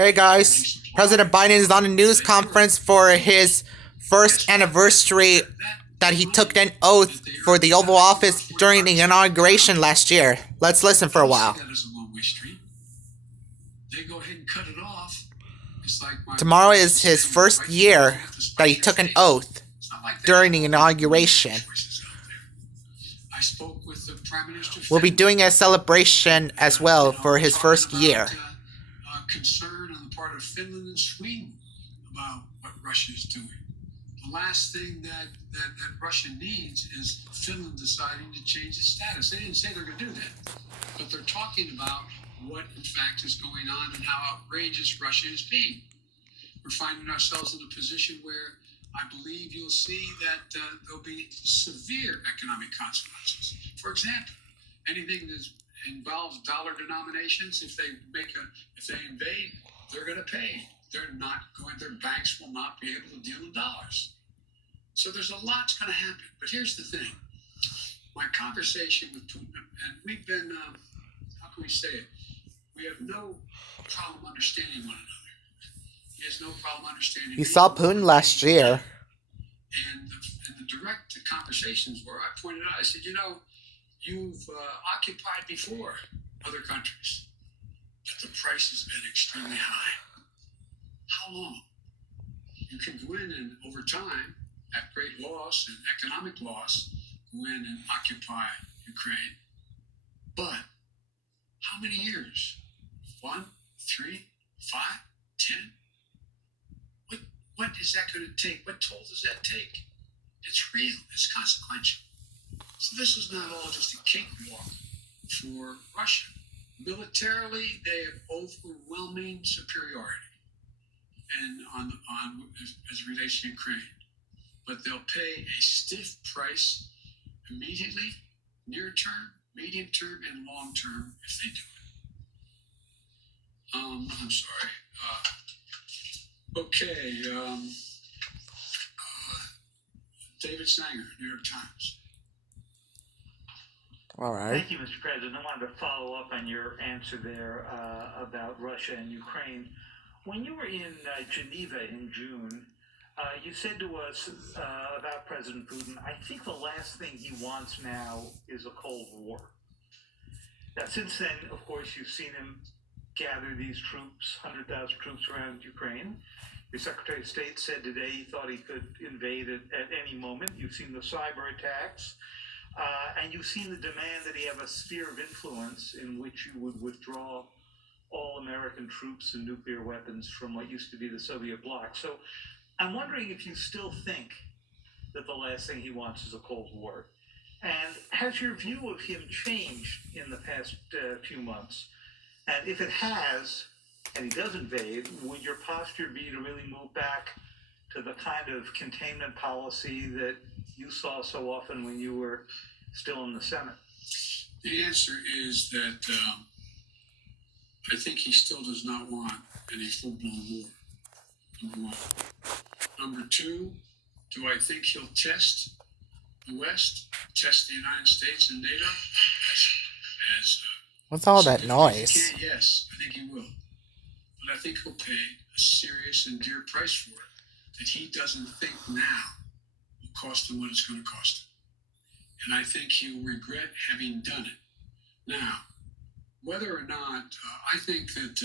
Hey guys, President Biden is on a news conference for his first anniversary that he took an oath for the Oval Office during the inauguration last year. Let's listen for a while. Tomorrow is his first year that he took an oath during the inauguration. We'll be doing a celebration as well for his first year. Concern on the part of Finland and Sweden about what Russia is doing. The last thing that Russia needs is Finland deciding to change its status. They didn't say they're going to do that, but they're talking about what in fact is going on and how outrageous Russia is being. We're finding ourselves in a position where I believe you'll see that there'll be severe economic consequences. For example, anything that's involves dollar denominations. If they invade, they're going to pay. They're not going. Their banks will not be able to deal in dollars. So there's a lot's going to happen. But here's the thing: my conversation with Putin, and we've been, how can we say it? We have no problem understanding one another. He has no problem understanding. You saw Putin last year. And the direct conversations where I pointed out, I said, you've occupied before other countries, but the price has been extremely high. How long? You can go in and, over time, at great loss and economic loss, go in and occupy Ukraine. But how many years? 1, 3, 5, 10? What is that going to take? What toll does that take? It's real. It's consequential. So this is not all just a cakewalk for Russia. Militarily, they have overwhelming superiority, and as it relates to Ukraine. But they'll pay a stiff price immediately, near term, medium term, and long term if they do it. I'm sorry. David Sanger, New York Times. All right. Thank you, Mr. President. I wanted to follow up on your answer there about Russia and Ukraine. When you were in Geneva in June, you said to us about President Putin, I think the last thing he wants now is a Cold War. Now, since then, of course, you've seen him gather these troops, 100,000 troops around Ukraine. Your Secretary of State said today he thought he could invade at any moment. You've seen the cyber attacks. And you've seen the demand that he have a sphere of influence in which you would withdraw all American troops and nuclear weapons from what used to be the Soviet bloc. So I'm wondering if you still think that the last thing he wants is a Cold War. And has your view of him changed in the past few months? And if it has, and he does invade, would your posture be to really move back to the kind of containment policy that you saw so often when you were still in the Senate? The answer is that I think he still does not want any full-blown war, number one. Number two, do I think he'll test the West, test the United States and NATO? What's all that noise? Yes, I think he will. But I think he'll pay a serious and dear price for it that he doesn't think now will cost him what it's going to cost him. And I think he'll regret having done it. Now, whether or not, I think that,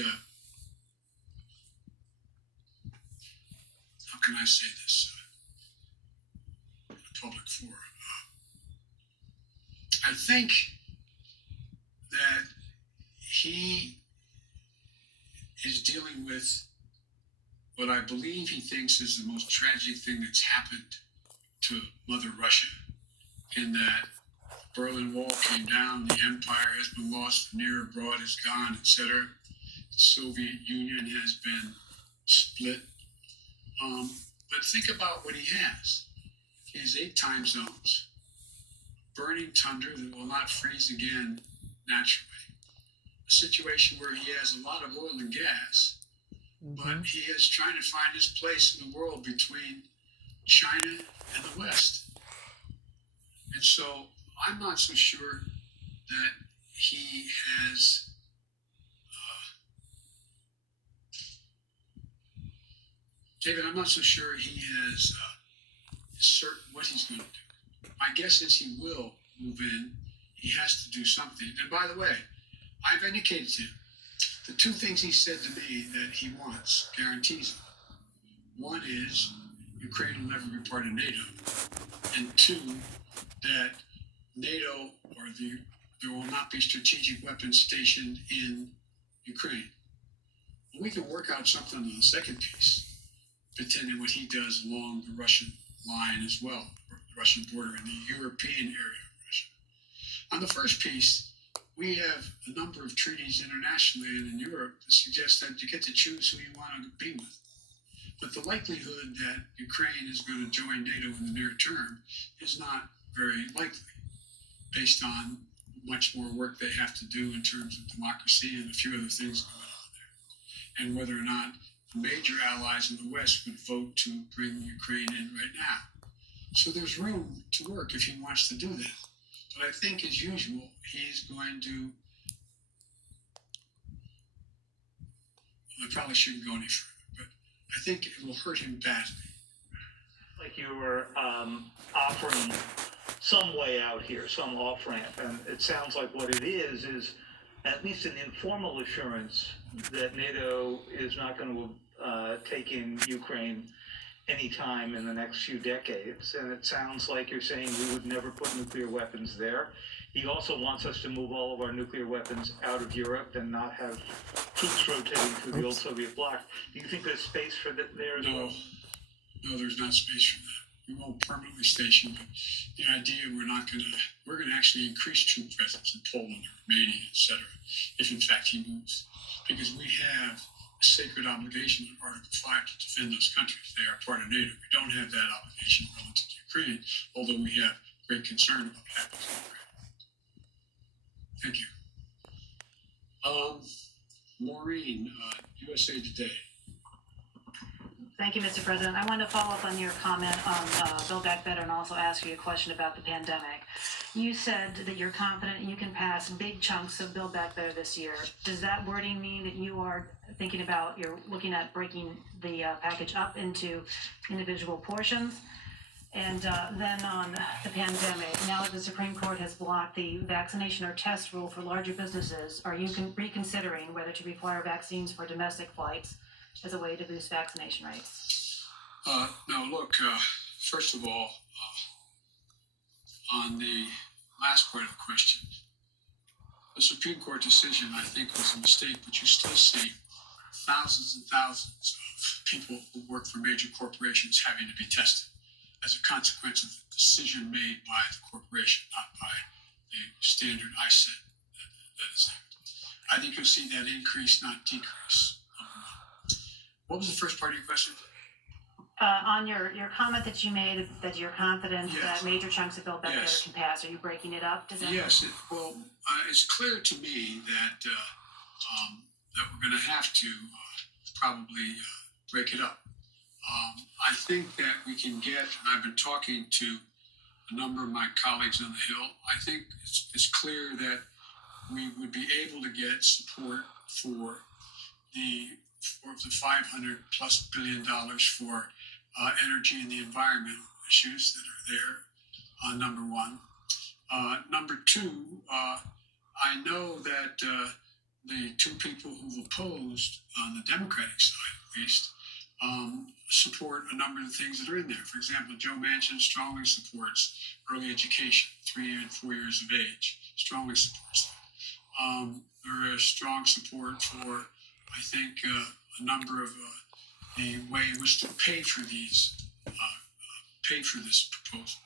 how can I say this in a public forum? I think that he is dealing with what I believe he thinks is the most tragic thing that's happened to Mother Russia, in that the Berlin Wall came down, the empire has been lost, near abroad is gone, etc. The Soviet Union has been split. But think about what he has. He has 8 time zones, burning tundra that will not freeze again naturally. A situation where he has a lot of oil and gas, but he is trying to find his place in the world between China and the West. And so I'm not so sure that he has David, I'm not so sure he is certain what he's going to do. My guess is he will move in. He has to do something. And by the way, I've indicated to him the two things he said to me that he wants, guarantees him. One is Ukraine will never be part of NATO. And two, that NATO there will not be strategic weapons stationed in Ukraine. Well, we can work out something on the second piece, pretending what he does along the Russian line as well, the Russian border and the European area of Russia. On the first piece, we have a number of treaties internationally and in Europe that suggest that you get to choose who you want to be with. But the likelihood that Ukraine is going to join NATO in the near term is not very likely, based on much more work they have to do in terms of democracy and a few other things going on there, and whether or not the major allies in the West would vote to bring Ukraine in right now. So there's room to work if he wants to do that. But I think, as usual, he's going to. Well, I probably shouldn't go any further, but I think it will hurt him badly. Like you were offering some way out here, some off ramp, and it sounds like what it is at least an informal assurance that NATO is not going to take in Ukraine anytime in the next few decades. And it sounds like you're saying we would never put nuclear weapons there. He also wants us to move all of our nuclear weapons out of Europe and not have troops rotating through the old Soviet bloc. Do you think there's space for that there as well? No, there's not space for that. We won't permanently station, but the idea we're going to actually increase troop presence in Poland or Romania, etc., if in fact he moves, because we have a sacred obligation in Article 5 to defend those countries. They are part of NATO. We don't have that obligation relative to Ukraine, although we have great concern about what happens in Ukraine. Thank you. Maureen, USA Today. Thank you, Mr. President. I wanted to follow up on your comment on Build Back Better and also ask you a question about the pandemic. You said that you're confident you can pass big chunks of Build Back Better this year. Does that wording mean that you are thinking about, you're looking at breaking the package up into individual portions? And then on the pandemic, now that the Supreme Court has blocked the vaccination or test rule for larger businesses, are you reconsidering whether to require vaccines for domestic flights as a way to boost vaccination rates? No, look, first of all, on the last part of the question, the Supreme Court decision, I think, was a mistake, but you still see thousands and thousands of people who work for major corporations having to be tested as a consequence of the decision made by the corporation, not by the standard I set that is there. I think you'll see that increase, not decrease. What was the first part of your question? On your comment that you made that you're confident that major chunks of Build Back Better can pass, are you breaking it up? Yes. It's clear to me that that we're going to have to probably break it up. I think that we can get, and I've been talking to a number of my colleagues on the Hill, I think it's clear that we would be able to get support for the $500+ billion for energy and the environmental issues that are there, number one. Number two, I know that the two people who've opposed, on the Democratic side at least, support a number of the things that are in there. For example, Joe Manchin strongly supports early education, 3 and 4 years of age, strongly supports that. There is strong support for, I think, a number of the way in which to pay for this proposal.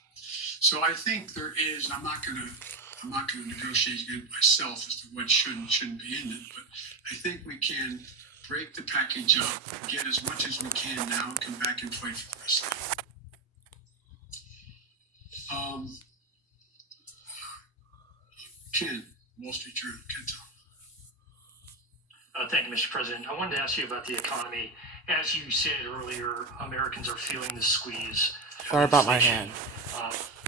So I think there is. I'm not going to negotiate again myself as to what should and shouldn't be in it, but I think we can break the package up, get as much as we can now, and come back and fight for the rest of it. Ken, Wall Street Journal, Ken Tom. Thank you, Mr. President. I wanted to ask you about the economy. As you said earlier, Americans are feeling the squeeze. Sorry about my hand.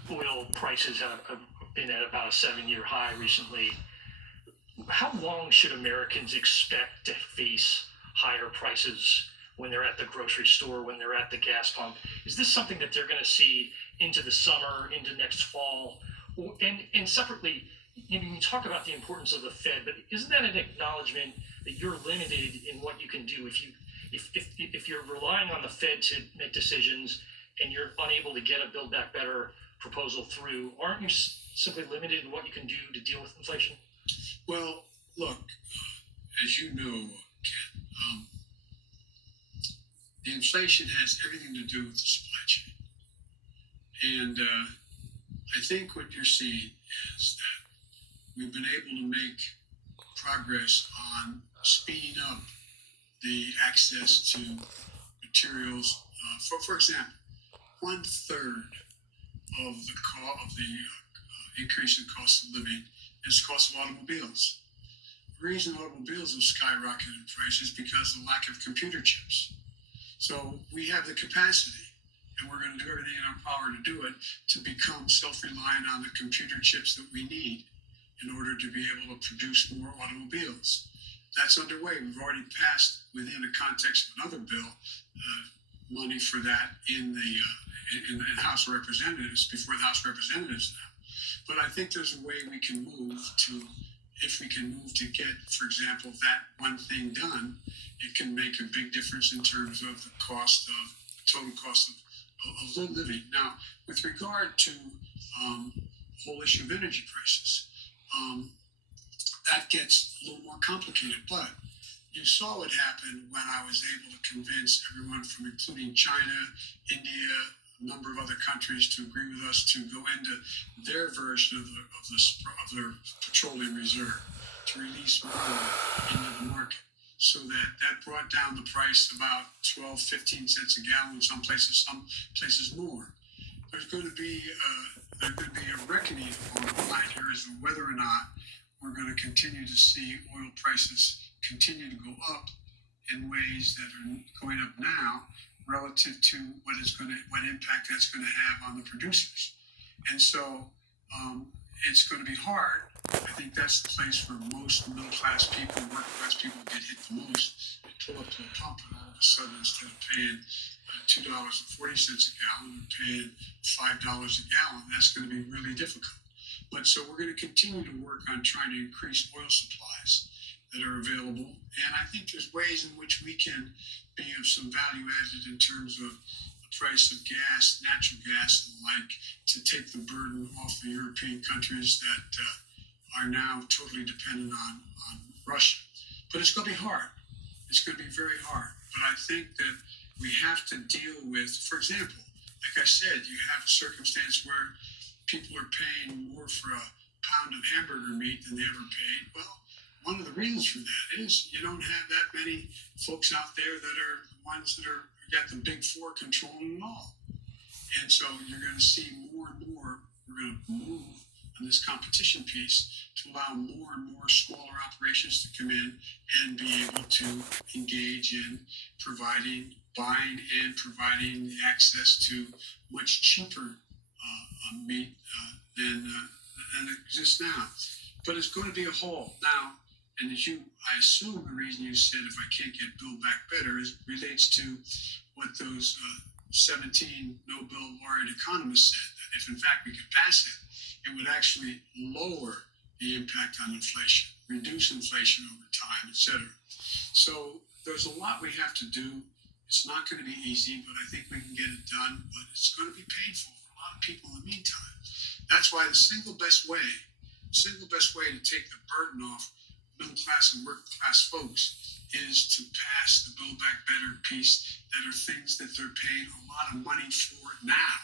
Oil prices have been at about a 7-year high recently. How long should Americans expect to face higher prices when they're at the grocery store, when they're at the gas pump. Is this something that they're going to see into the summer, into next fall? And separately, you talk about the importance of the Fed, but isn't that an acknowledgement that you're limited in what you can do if you're relying on the Fed to make decisions and you're unable to get a Build Back Better proposal through? Aren't you simply limited in what you can do to deal with inflation? Well, look, as you know, Ken, the inflation has everything to do with the supply chain. And I think what you're seeing is that we've been able to make progress on speeding up the access to materials. For example, 1/3 of the increase in cost of living is the cost of automobiles. The reason automobiles have skyrocketed in price is because of the lack of computer chips. So we have the capacity, and we're going to do everything in our power to do it, to become self-reliant on the computer chips that we need in order to be able to produce more automobiles. That's underway. We've already passed, within the context of another bill, money for that in the House of Representatives, before the House of Representatives now. But I think there's a way we can move to, if we can move to get, for example, that one thing done, it can make a big difference in terms of the total cost of living. Now, with regard to the whole issue of energy prices, that gets a little more complicated. But you saw what happened when I was able to convince everyone, from including China, India, a number of other countries, to agree with us to go into their version of their petroleum reserve, to release more into the market. So that brought down the price about 12, 15 cents a gallon in some places more. There's going to be a reckoning on the line here as to whether or not we're going to continue to see oil prices continue to go up in ways that are going up now, relative to what impact that's going to have on the producers. And so it's going to be hard. I think that's the place where most middle-class people, working-class people, get hit the most. They pull up to the pump, and all of a sudden, instead of paying $2.40 a gallon, they're paying $5 a gallon. That's going to be really difficult. But so we're going to continue to work on trying to increase oil supplies that are available. And I think there's ways in which we can be of some value added in terms of the price of gas, natural gas, and the like, to take the burden off the European countries that are now totally dependent on Russia. But it's going to be hard. It's going to be very hard. But I think that we have to deal with, for example, like I said, you have a circumstance where people are paying more for a pound of hamburger meat than they ever paid. Well, one of the reasons for that is you don't have that many folks out there that are the ones that are got the big four controlling it all. And so you're going to see more and more, we're going to move on this competition piece to allow more and more smaller operations to come in and be able to engage in buying and providing the access to much cheaper meat than exists now. But it's going to be a whole. Now, and I assume the reason you said if I can't get Build Back Better relates to what those 17 Nobel laureate economists said, that if in fact we could pass it, it would actually lower the impact on inflation, reduce inflation over time, etc. So there's a lot we have to do. It's not going to be easy, but I think we can get it done. But it's going to be painful for a lot of people in the meantime. That's why the single best way to take the burden off middle class and working class folks is to pass the Build Back Better piece that are things that they're paying a lot of money for now.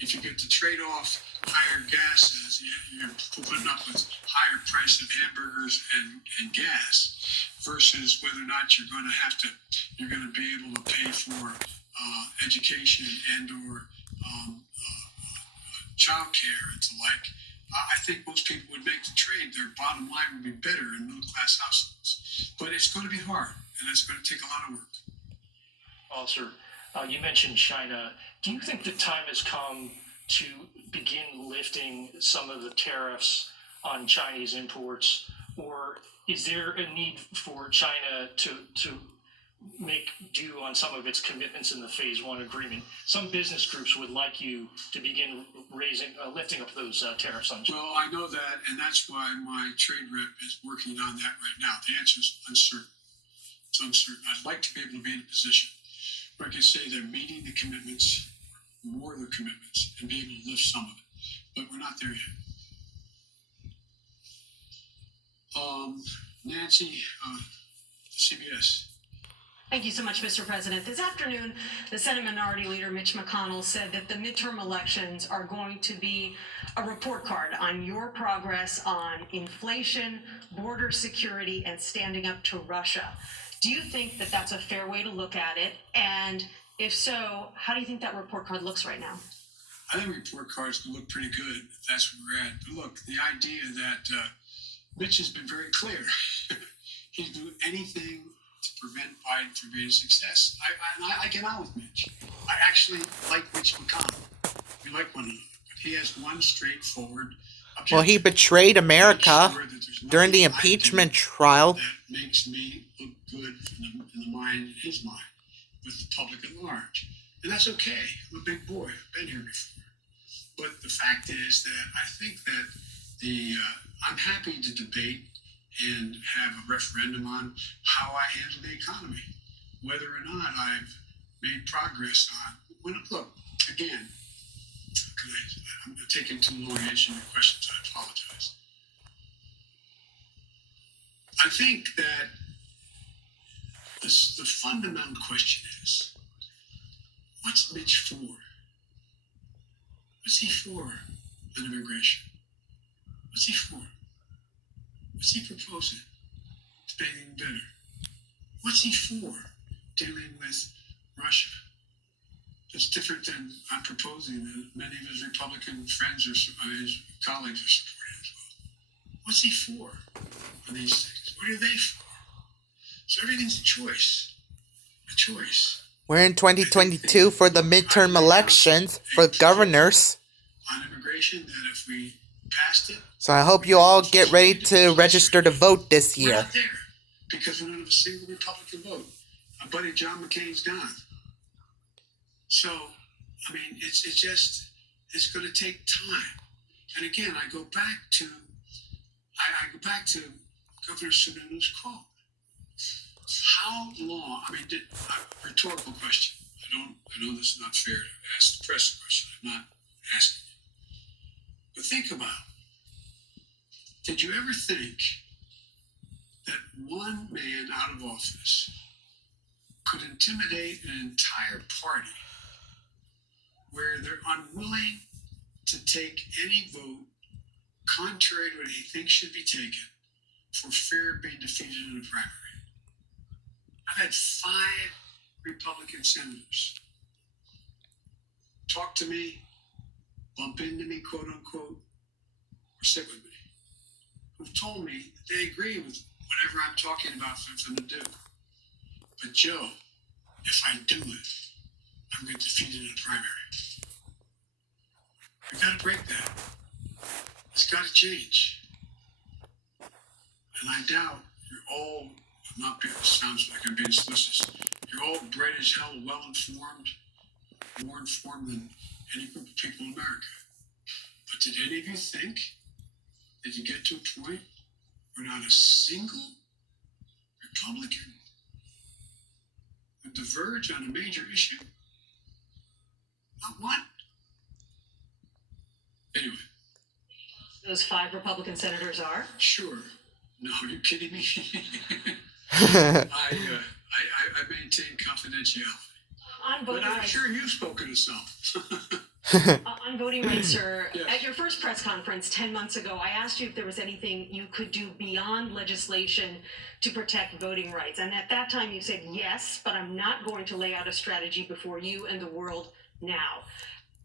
If you get to trade off higher gases, you're putting up with higher price of hamburgers and gas, versus whether or not you're going to be able to pay for education and or child care and the like. I think most people would make the trade. Their bottom line would be better in middle-class households. But it's going to be hard, and it's going to take a lot of work. Sir, you mentioned China. Do you think the time has come to begin lifting some of the tariffs on Chinese imports, or is there a need for China to make due on some of its commitments in the Phase 1 agreement. Some business groups would like you to begin lifting up those tariffs on China. Well, I know that, and that's why my trade rep is working on that right now. The answer is uncertain. It's uncertain. I'd like to be able to be in a position where I can say they're meeting the commitments, more of the commitments, and be able to lift some of it. But we're not there yet. Nancy, CBS. Thank you so much, Mr. President. This afternoon, the Senate Minority Leader Mitch McConnell said that the midterm elections are going to be a report card on your progress on inflation, border security, and standing up to Russia. Do you think that that's a fair way to look at it? And if so, how do you think that report card looks right now? I think report cards can look pretty good if that's where we're at. But look, the idea that Mitch has been very clear. He'd do anything to prevent Biden from being a success. I get on with Mitch. I actually like Mitch McConnell. We like one another. But he has one straightforward objective. Well, he betrayed America Sure that there's during the nothing I do impeachment trial. that makes me look good in the mind, in his mind, with the public at large. And that's okay. I'm a big boy. I've been here before. But the fact is that I think that I'm happy to debate and have a referendum on how I handle the economy, whether or not I've made progress on. Look, again, I'm taking too long answering your questions. I apologize. I think that the fundamental question is, what's Mitch for? What's he for on immigration? What's he for? What's he proposing to make it better? What's he for dealing with Russia? That's different than I'm proposing that many of his Republican friends or his colleagues are supporting as well. What's he for on these things? What are they for? So everything's a choice. A choice. We're in 2022 for the midterm elections for governors. On immigration, that if we passed it, So I hope you all get ready to register to vote this we're year. not there because we don't have a single Republican vote. My buddy John McCain's gone. So, I mean, it's going to take time. And again, I go back to Governor Sununu's quote. How long? I mean, rhetorical question. I know this is not fair to ask the press a question. I'm not asking you. But think about it. Did you ever think that one man out of office could intimidate an entire party where they're unwilling to take any vote contrary to what he thinks should be taken for fear of being defeated in a primary? I've had 5 Republican senators talk to me, bump into me, quote unquote, or sit with me, who've told me that they agree with whatever I'm talking about for them to do. But Joe, if I do it, I'm going to defeat it in a primary. We've got to break that. It's got to change. And I doubt you're all, sounds like I'm being solicitous, you're all bred as hell, well informed, more informed than any group of people in America. But did any of you think that you get to a point where not a single Republican would diverge on a major issue? Not one. Anyway. Those 5 Republican senators are? Sure. No, are you kidding me? I maintain confidentiality. On But voting I'm rights, sure you've spoken to some. on voting rights, sir, Yes. at your first press conference 10 months ago, I asked you if there was anything you could do beyond legislation to protect voting rights. And at that time, you said yes, but I'm not going to lay out a strategy before you and the world now.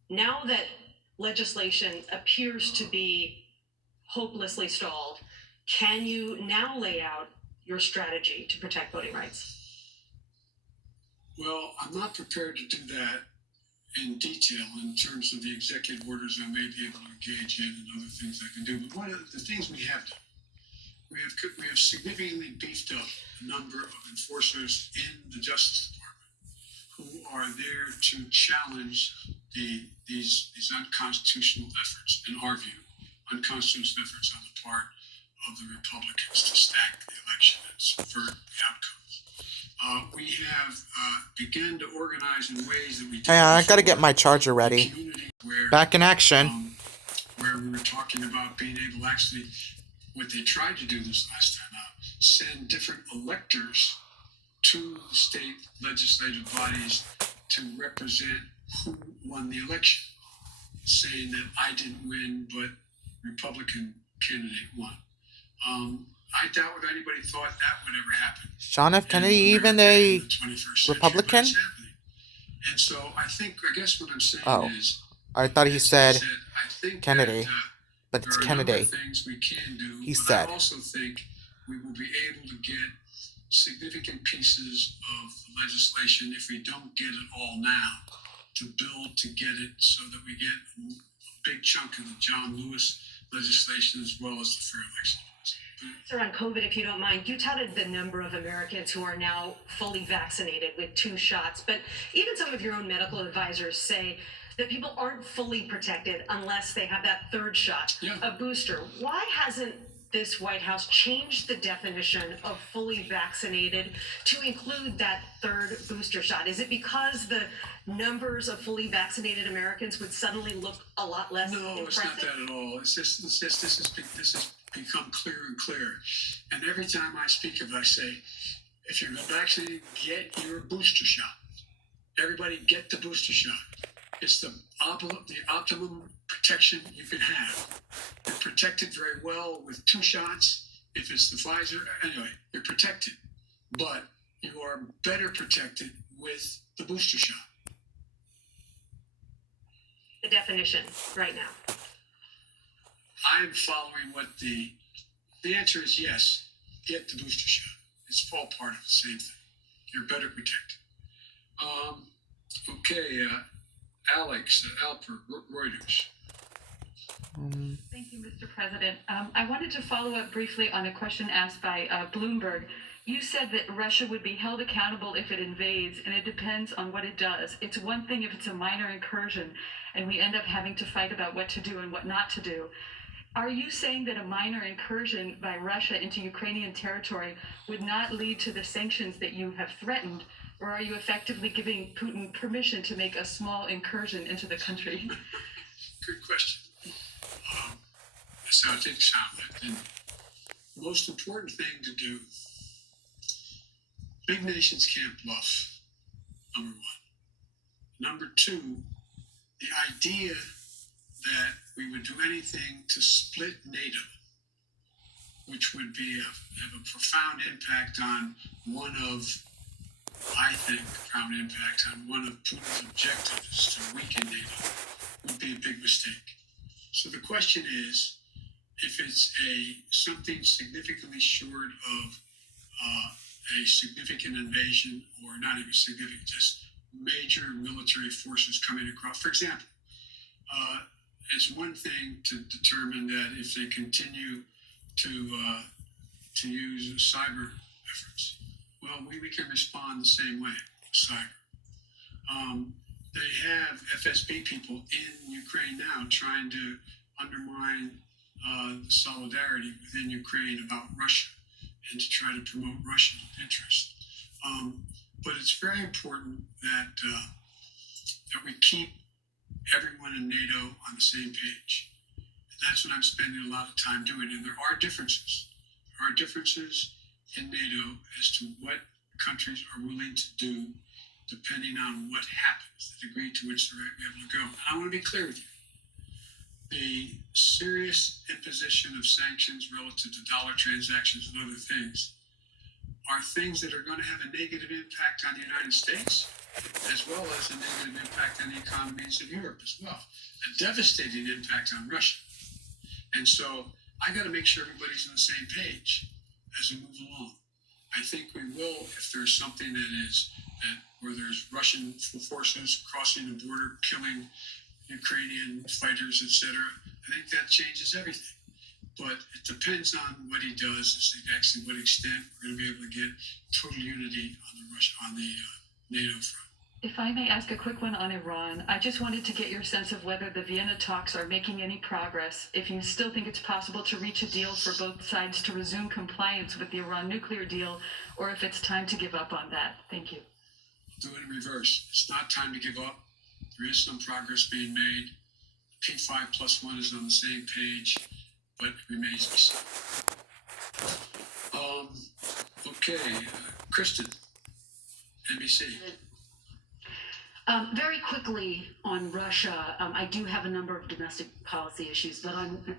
Now that legislation appears to be hopelessly stalled, can you now lay out your strategy to protect voting rights? Well, I'm not prepared to do that in detail in terms of the executive orders I may be able to engage in and other things I can do. But one of the things we have done, we have significantly beefed up the number of enforcers in the Justice Department who are there to challenge these unconstitutional efforts, in our view, unconstitutional efforts on the part of the Republicans to stack the election and subvert the outcomes. We have begun to organize in ways that we didn't Hang on, I gotta before get my charger in ready. communities where Back in action. where we were talking about being able to actually, what they tried to do this last time out, send different electors to the state legislative bodies to represent who won the election, saying that I didn't win, but Republican candidate won. I doubt if anybody thought that would ever happen. John F. Kennedy, in even America a in the 21st century, Republican? but it's happening. And so I guess what I'm saying Oh, is, I thought he said I think Kennedy, that, but it's there are a number Kennedy. of things we can do, He but said. I also think we will be able to get significant pieces of the legislation, if we don't get it all now, to build to get it so that we get a big chunk of the John Lewis legislation as well as the fair election laws. Around COVID, if you don't mind, you touted the number of Americans who are now fully vaccinated with 2 shots, but even some of your own medical advisors say that people aren't fully protected unless they have that 3rd shot, Yeah. a booster. Why hasn't this White House changed the definition of fully vaccinated to include that 3rd booster shot? Is it because the numbers of fully vaccinated Americans would suddenly look a lot less No, it's impressive? not that at all. It's just this has become clearer and clearer. And every time I speak of it, I say, if you're vaccinated, get your booster shot. Everybody get the booster shot. It's the optimum protection you can have. You're protected very well with 2 shots. If it's the Pfizer, anyway, you're protected. But you are better protected with the booster shot. The definition right now. I'm following what the answer is yes, get the booster shot. It's all part of the same thing. You're better protected. Okay, Alex Alper, Reuters. Thank you, Mr. President. I wanted to follow up briefly on a question asked by Bloomberg. You said that Russia would be held accountable if it invades, and it depends on what it does. It's one thing if it's a minor incursion, and we end up having to fight about what to do and what not to do. Are you saying that a minor incursion by Russia into Ukrainian territory would not lead to the sanctions that you have threatened, or are you effectively giving Putin permission to make a small incursion into the country? Good question. That's how I take a shot at it. The most important thing to do, big nations can't bluff, number 1. Number 2, the idea that we would do anything to split NATO, which would have a profound impact on profound impact on one of Putin's objectives to weaken NATO, would be a big mistake. So the question is, if it's something significantly short of a significant invasion, or not even significant, just major military forces coming across, for example, it's one thing to determine that if they continue to use cyber efforts, well, we can respond the same way with cyber. They have FSB people in Ukraine now trying to undermine the solidarity within Ukraine about Russia and to try to promote Russian interests. But it's very important that we keep everyone in NATO on the same page. And that's what I'm spending a lot of time doing. And there are differences. There are differences in NATO as to what countries are willing to do depending on what happens, the degree to which they're able to go. And I want to be clear with you. The serious imposition of sanctions relative to dollar transactions and other things are things that are going to have a negative impact on the United States, as well as a negative impact on the economies of Europe as well, a devastating impact on Russia. And so I got to make sure everybody's on the same page as we move along. I think we will if there's something where there's Russian forces crossing the border, killing Ukrainian fighters, etc. I think that changes everything. but it depends on what he does, as to actually what extent we're going to be able to get total unity on the NATO front. If I may ask a quick one on Iran, I just wanted to get your sense of whether the Vienna talks are making any progress, if you still think it's possible to reach a deal for both sides to resume compliance with the Iran nuclear deal, or if it's time to give up on that. Thank you. Do it in reverse. It's not time to give up. There is some progress being made. P5+1 is on the same page, but it remains to be seen. Okay, Kristen, NBC. Very quickly on Russia, I do have a number of domestic policy issues, but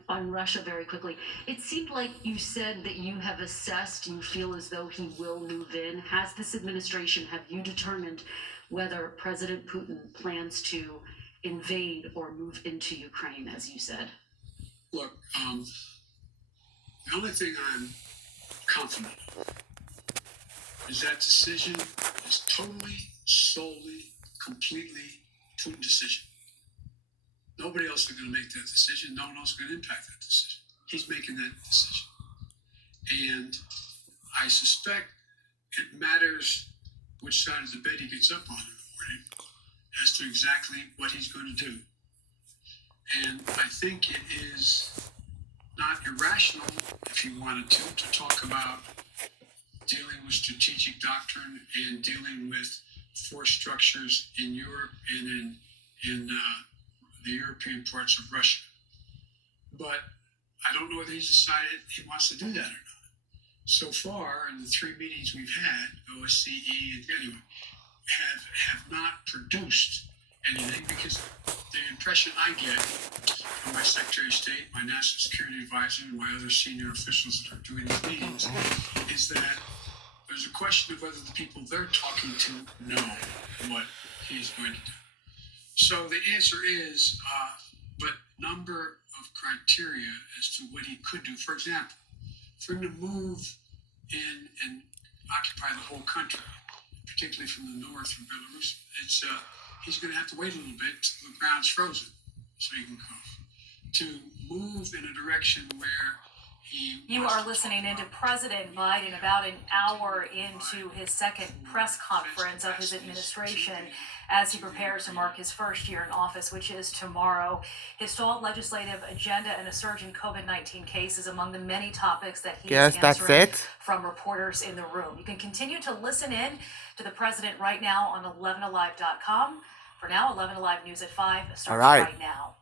on Russia very quickly, it seemed like you said that you have assessed, you feel as though he will move in. Has this administration, have you determined whether President Putin plans to invade or move into Ukraine, as you said? Look, the only thing I'm confident of is that decision is totally, solely, completely Putin decision. Nobody else is going to make that decision. No one else is going to impact that decision. He's making that decision. And I suspect it matters which side of the bed he gets up on in the morning as to exactly what he's going to do. And I think it is not irrational, if you wanted to talk about dealing with strategic doctrine and dealing with force structures in Europe and in the European parts of Russia. But I don't know whether he's decided he wants to do that or not. So far, in the 3 meetings we've had, OSCE and anyway, have not produced anything, because the impression I get from my Secretary of State, my National Security Advisor, and my other senior officials that are doing these meetings is that there's a question of whether the people they're talking to know what he's going to do. So the answer is, but number of criteria as to what he could do. For example, for him to move in and occupy the whole country, particularly from the north, from Belarus, he's going to have to wait a little bit until the ground's frozen so he can go. To move in a direction where you are listening into President Biden about an hour into his second press conference of his administration as he prepares to mark his first year in office, which is tomorrow. His stalled legislative agenda and a surge in COVID-19 cases among the many topics that he is answering from reporters in the room. You can continue to listen in to the president right now on 11alive.com. For now, 11 Alive News at 5 starts right now.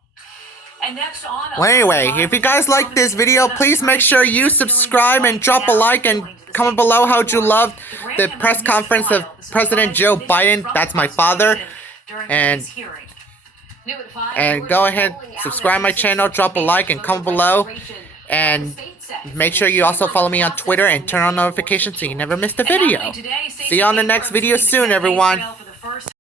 And next on, well, anyway, if you guys like this video, please make sure you subscribe and drop a like and comment below how you loved the press conference of President Joe Biden. That's my father. And go ahead, subscribe my channel, drop a like, and comment below. And make sure you also follow me on Twitter and turn on notifications so you never miss the video. See you on the next video soon, everyone.